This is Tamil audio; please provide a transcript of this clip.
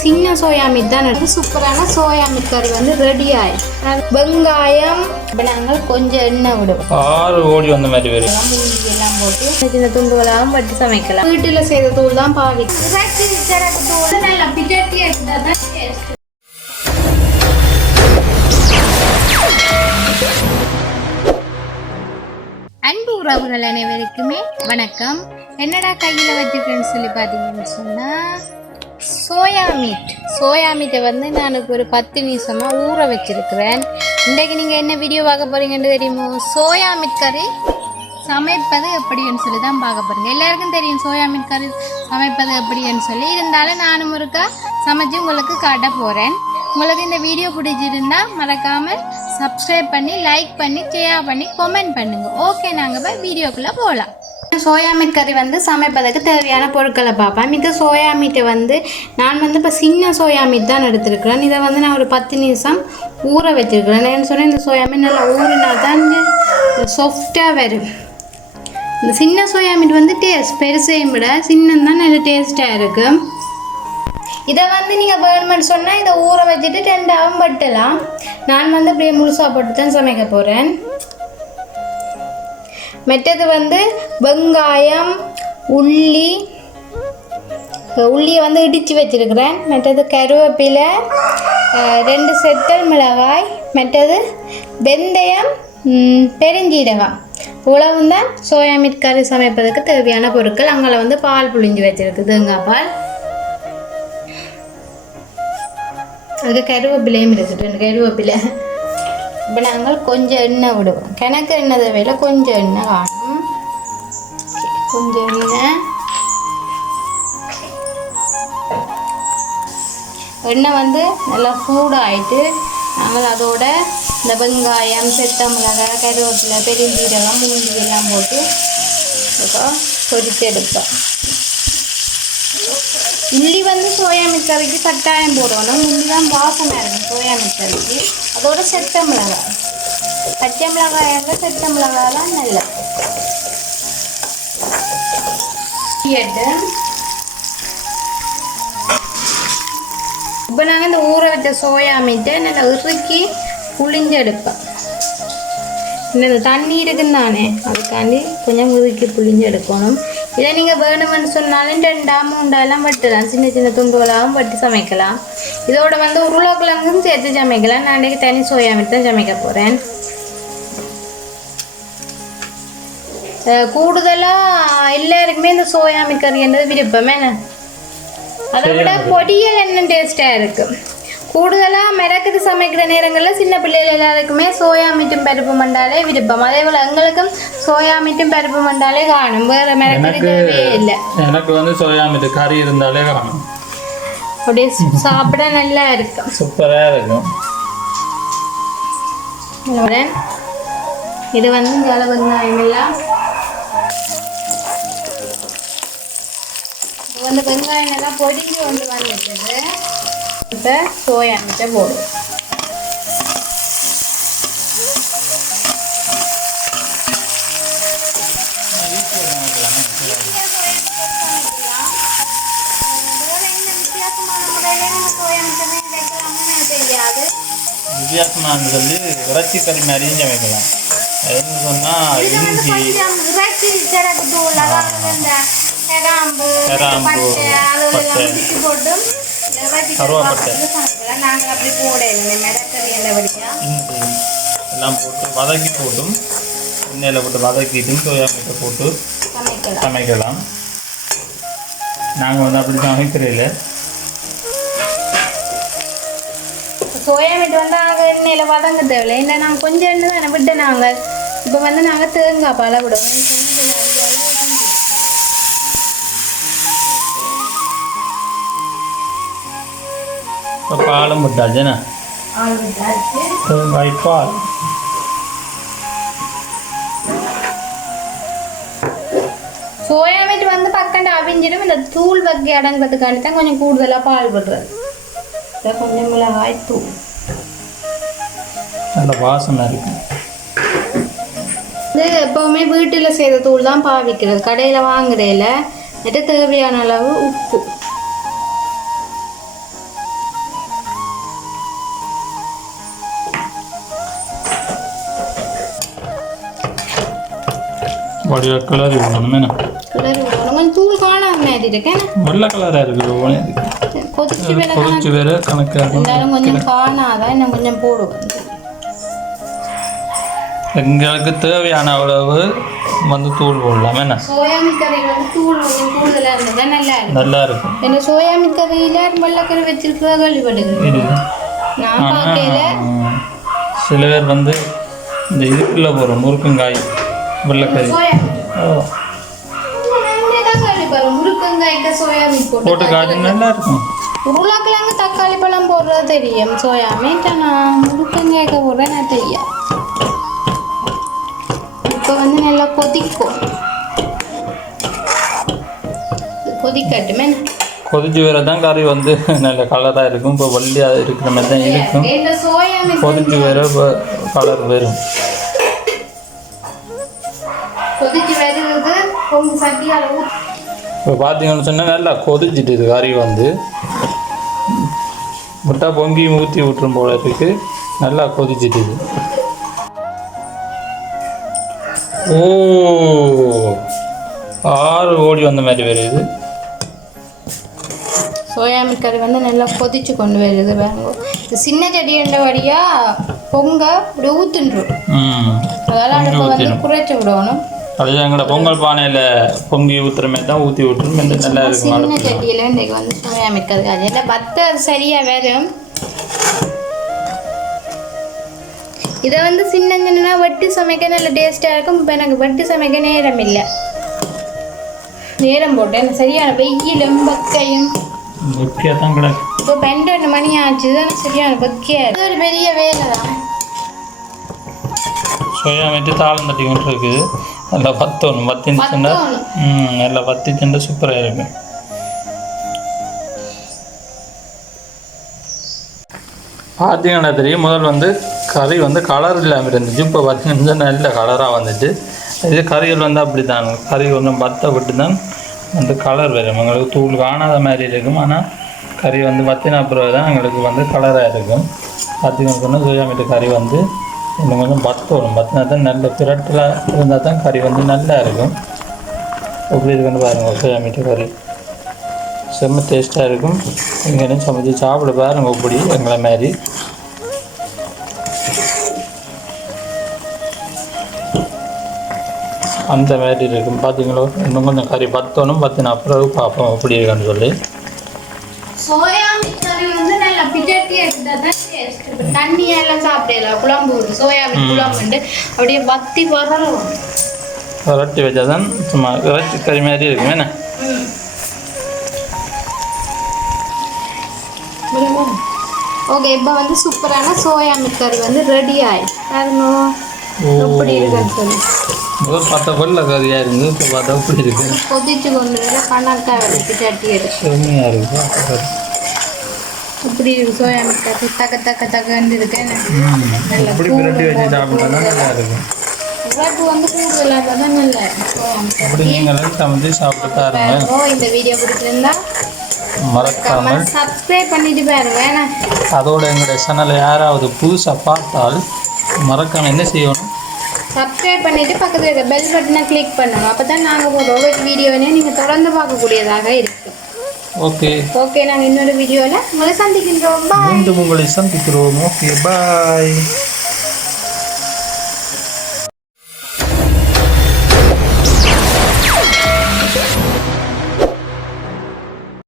சின்ன சோயா மீட் தான் எடுத்து சூப்பரான சோயா மீட் கறி வந்து ரெடி ஆயிடும் வெங்காயம் இப்போ நாங்கள் கொஞ்சம் எண்ணெய் விடுவோம். ஆறு ஓடி வந்த மாதிரி வரும். எல்லாம் போட்டு சின்ன துண்டுகளாகவும் பட்டி சமைக்கலாம். வீட்டில் செய்த தூள் தான் பாவி நல்லா பிட்டட்டி எடுத்தா. அன்பு உறவுகள் அனைவருக்குமே வணக்கம். என்னடா கையில் வச்சிருக்கேன்னு சொல்லி பார்த்தீங்கன்னு சொன்னால் சோயா மீட் சோயா மீட்டை வந்து நான் ஒரு பத்து நிமிஷமாக ஊற வச்சுருக்கிறேன். இன்றைக்கு நீங்கள் என்ன வீடியோ பார்க்க போகிறீங்கன்னு தெரியுமோ? சோயா மீட் கறி சமைப்பது எப்படின்னு சொல்லி தான் பார்க்க போறீங்க. எல்லாருக்கும் தெரியும் சோயா மீட் கறி சமைப்பது எப்படின்னு சொல்லி. இருந்தாலும் நானும் ஒருக்கா சமைச்சு உங்களுக்கு காட்ட போகிறேன் உங்களுக்கு இந்த வீடியோ பிடிச்சிருந்தா மறக்காமல் சப்ஸ்கிரைப் பண்ணி லைக் பண்ணி ஷேர் பண்ணி கமெண்ட் பண்ணுங்கள் ஓகே நாங்கள் போய் வீடியோக்குள்ளே போகலாம் சோயா மீட் கறி வந்து சமைப்பதற்கு தேவையான பொருட்களை பார்ப்பேன். இது சோயா மீட்டை வந்து நான் வந்து இப்போ சின்ன சோயா மீட் தான் எடுத்திருக்கிறேன். இதை வந்து நான் ஒரு பத்து நிமிஷம் ஊற வச்சிருக்கிறேன். நான் சொன்னேன்? இந்த சோயா மீட் நல்லா ஊறினா தான் சாஃப்டாக வரும். இந்த சின்ன சோயா மீட் வந்து டேஸ்ட் பெருசையும் விட சின்னம் தான் நல்ல டேஸ்ட்டாக இருக்கும் இதை வந்து நீங்கள் வேணுமென்னு சொன்னால் இதை ஊற வச்சுட்டு ரெண்டாவும் பட்டலாம் நான் வந்து அப்படியே முழுசாக போட்டு தான் சமைக்க போகிறேன் மெட்டது வந்து வெங்காயம் உள்ளி. உள்ளியை வந்து இடித்து வச்சிருக்கிறேன். மெட்டது கருவேப்பிலை ரெண்டு செத்தல் மிளகாய் மெட்டது வெந்தயம் பெருஞ்சீரகம். உழவும் தான் சோயா மீட் கறி சமைப்பதற்கு தேவையான பொருட்கள். அங்கே வந்து பால் புழிஞ்சு வச்சுருக்கு தேங்காய் பால். அது கருவேப்பிலையும் இருக்குது. கருவேப்பிலை. இப்போ நாங்கள் கொஞ்சம் எண்ணெய் விடுவோம். கிணக்கு எண்ணெய் தேவையில் கொஞ்சம் எண்ணெய் காணும். கொஞ்சம் எண்ணெய். எண்ணெய் வந்து நல்லா சூடாயிட்டு நாங்கள் அதோட இந்த வெங்காயம் செத்த மிளகாய் கருவேப்பிலை பெருஞ்சீரகம் மூஞ்சி எல்லாம் போட்டு இப்போ எடுப்போம். உள்ளி வந்து சோயா மீட் கறிக்கு கட்டாயம் போடணும் உள்ளி தான் வாசமாக இருக்கும் சோயா மீட் அதோட செத்த மிளகாய் பச்சை மிளகாய் இருந்தால் செத்த மிளகாயெல்லாம் நல்ல இப்போ நாங்கள் இந்த ஊற வச்ச சோயா மீட்டை நல்லா இறுக்கி புளிஞ்சு எடுப்பேன் இந்த தண்ணி இருக்குன்னு தானே அதுக்காண்டி கொஞ்சம் உருக்கி புளிஞ்சு எடுக்கணும் இதை நீங்கள் வேணுமென்னு சொன்னாலும் ரெண்டா மூண்டாலாம் வெட்டலாம். சின்ன சின்ன துண்டுகளாகவும் வெட்டி சமைக்கலாம். இதோட வந்து உருளைக்கிழங்கும் சேர்த்து சமைக்கலாம். நான் இன்றைக்கி தனி சோயா மீட் தான் சமைக்க போகிறேன் கூடுதலாக எல்லாருக்குமே இந்த சோயா மீட் கறின்றது விருப்பமே. அதை விட பொடியல் என்ன டேஸ்ட்டாக இருக்குது கூடுதலாக மிளகுது சமைக்கிற நேரங்களில் சின்ன பிள்ளைகள் எல்லாருக்குமே சோயா மீட்டும் பருப்பு மண்டாலே விருப்பம் அதே போல் எங்களுக்கும் சோயா மீட்டும் பருப்பு மண்டாலே காணும் வேறு மிளகுது இல்லை எனக்கு வந்து சோயா மீட் கறி இருந்தாலே காணும் அப்படியே சாப்பிட நல்லா இருக்கும் சூப்பராக இருக்கும் இது வந்து இந்த அளவு வந்து வெங்காயம் எல்லாம் பொடிஞ்சு வந்து வந்துட்டது இப்போ சோயா மீட்டை போடுவோம் வித்தியாசமாக சொல்லி இறைச்சி கறி மாதிரியும் சமைக்கலாம் எதுன்னு சொன்னால் இஞ்சி. கிராம்பு, பட்டை கருவாப்பட்டை. நாங்கள் அப்படி எல்லாம் போட்டு வதக்கி போட்டும். எண்ணெயில் போட்டு வதக்கிட்டும் சோயா மீட்டை போட்டு சமைக்கலாம். சமைக்கலாம். நாங்கள் வந்து அப்படி சமைக்கிறதில்ல. சோயா மீட் வந்து நாங்கள் எண்ணெயில் வதங்க தேவையில்லை இல்லை நாங்கள் கொஞ்சம் எண்ணெய் தானே விட்டு நாங்கள் இப்போ வந்து நாங்கள் தேங்காய் பாலை விடுவோம் તો પાલ બધા છે ને ભાઈ வந்து பக்கண்டு அவிஞ்சிடும் இந்த தூள் வகை அடங்கிறதுக்காண்டி தான் கொஞ்சம் கூடுதலாக பாடுபடுறது இதில் கொஞ்சம் மிளகாய் தூள் நல்ல வாசனை இருக்கு இது எப்பவுமே வீட்டில் செய்த தூள் தான் பாவிக்கிறது கடையில் வாங்குறதில்ல எது தேவையான அளவு உப்பு வடிவ கலர் இருக்கணும் என்ன? கலர் கொஞ்சம் தூள் காணாத மாதிரி இருக்கேன் வெள்ளை கலராக இருக்குது ஒவ்வொரு கொதிச்சு வேலை கொதிச்சு வேற கணக்காக இருக்கும் இருந்தாலும் கொஞ்சம் காணாதான் இன்னும் கொஞ்சம் போடுவேன் எங்களுக்கு தேவையான அளவு வந்து தூள் போடலாம். என்ன? சோயா மீட் கறியில் வந்து தூள் கொஞ்சம் கூடுதலாக இருந்ததா நல்லா இருக்கும். நல்லா கறியில் வெள்ளைக்கறி வச்சிருக்கிறதா நான் சில பேர் வந்து இந்த இதுக்குள்ள போகிறோம் முருக்கங்காய் வெள்ளைக்கறி ஓ. போட்டு காய்ச்சி நல்லா இருக்கும் உருளைக்கிழங்கு தக்காளி பழம் போடுறது தெரியும். சோயா மீட் நான் முருக்கங்காய்க்கு போடுறேன் நான் தெரியும் இப்போ வந்து நல்லா கொதிக்கும். கொதிக்கட்டுமே. கொதிச்சு வேற தான் கறி வந்து நல்ல கலராக இருக்கும். இப்போ வள்ளியாக இருக்கிற மாதிரி தான் இருக்கும். கொதிச்சு வேற கலர் வரும் கொஞ்சம் சட்டியால் இப்போ பார்த்தீங்கன்னு சொன்னால் நல்லா கொதிச்சிட்டு இது கறி வந்து. விட்டா பொங்கி ஊற்றி விட்டுரும் போல இருக்கு. நல்லா கொதிச்சிட்டு இது ஓ ஆறு ஓடி வந்த மாதிரி வருது. சோயா மீட் கறி வந்து நல்லா கொதிச்சு கொண்டு வருது பாருங்க. இது சின்ன செடின்ற வழியா பொங்க இப்படி ஊத்துன்றோம். ம். அதெல்லாம் வந்து குறைச்சி விடணும். அது எங்கட பொங்கல் பானையில் பொங்கி ஊற்றுற மாதிரி தான் ஊற்றி விட்டுரும். மென்று நல்லா இருக்கும். செடியில் இன்றைக்கு வந்து சோயா மீட் கறி அது இல்லை பத்து அது சரியாக வரும் இதை வந்து சின்ன சின்னனா வெட்டி சமைக்க நல்ல டேஸ்ட்டாக இருக்கும். இப்போ எனக்கு வெட்டி சமைக்க நேரம் இல்லை. நேரம் போட்டேன் சரியான வெயிலும் பக்கையும். இப்போ பன்னெண்டு மணி ஆச்சு சரியான பக்கியாக இது ஒரு பெரிய வேலை தான் சோயா மீட்டு தாளம் தட்டி கொண்டு இருக்குது நல்லா பத்தணும். பத்திச்சுன்னா. ம் நல்லா பத்திச்சுண்டா சூப்பராக இருக்கும். பார்த்தீங்கன்னா தெரியும் முதல் வந்து கறி வந்து கலர் இல்லாமல் இருந்துச்சு. இப்போ பார்த்தீங்கன்னா நல்ல கலராக வந்துச்சு இது கறிகள் வந்து அப்படி தான் கறி கொஞ்சம் பத்த விட்டு தான் வந்து கலர் வரும். எங்களுக்கு தூள் காணாத மாதிரி இருக்கும். ஆனால் கறி வந்து பத்தின அப்புறம் தான் எங்களுக்கு வந்து கலராக இருக்கும். பார்த்தீங்கன்னா சொன்னால் சோயா மீட்டு கறி வந்து இன்னும் கொஞ்சம் பத்து வரும். பத்தினா தான் நல்ல பிரட்டலாக இருந்தால் தான் கறி வந்து நல்லா இருக்கும். இப்படி இருக்குன்னு பாருங்கள் சோயா மீட்டு கறி. செம்ம டேஸ்ட்டாக இருக்கும். இங்கே சமைச்சு சாப்பிட பாருங்க இப்படி எங்களை மாதிரி. அந்த மாதிரி இருக்கும். பார்த்தீங்களோ இன்னும் கொஞ்சம் கறி பத்தணும் பத்தின அப்புறம் பார்ப்போம் எப்படி இருக்குன்னு சொல்லி. சோயா கறி வந்து நல்லா பிஜட்டி தண்ணியெல்லாம் சாப்பிடலாம் குழம்பு சோயா மீட் குழம்புண்டு அப்படியே வத்தி வரணும் விரட்டி வச்சா தான் சும்மா இறைச்சி கறி மாதிரி இருக்கும். என்ன? ஓகே இப்போ வந்து சூப்பரான சோயா மீட் கறி வந்து ரெடி ஆயிடுச்சு பாருங்க. எப்படி இருக்குன்னு சொல்லி. பார்த்தா வெள்ளை இருந்து இப்போ பார்த்தா இப்படி இருக்கு? கொதிச்சு கொண்டு வர கணக்காக சட்டி எடுத்து. செம்மையாக இருக்கு. இப்படி மீட் கறி தக்க தக்க தக்கன்னு இருக்கு. நல்ல இப்படி பிரட்டி வச்சு சாப்பிட்டா தான் நல்லா இருக்கும். இவாட்டு வந்து கூடுதலாக தான் அப்படி நீங்களும் சமைச்சு சாப்பிட்டு பாருங்க. இந்த வீடியோ பிடிச்சிருந்தா மறக்காமல் சப்ஸ்கிரைப் பண்ணிட்டு பாருங்க. அதோட எங்களுடைய சேனலை யாராவது புதுசாக பார்த்தால் மறக்காம என்ன செய்யணும்? சப்ஸ்கிரைப் பண்ணிட்டு பக்கத்துல இருக்க பெல் பட்டனை கிளிக் பண்ணுங்க. அப்பதான் நாங்க போடுற ஒவ்வொரு வீடியோவையும் நீங்க தொடர்ந்து பார்க்கக்கூடியதாக இருக்கும். ஓகே ஓகே நாங்க இன்னொரு வீடியோல உங்களை சந்திக்கின்றோம். பாய் மீண்டும் உங்களை சந்திக்கிறோம். Okay bye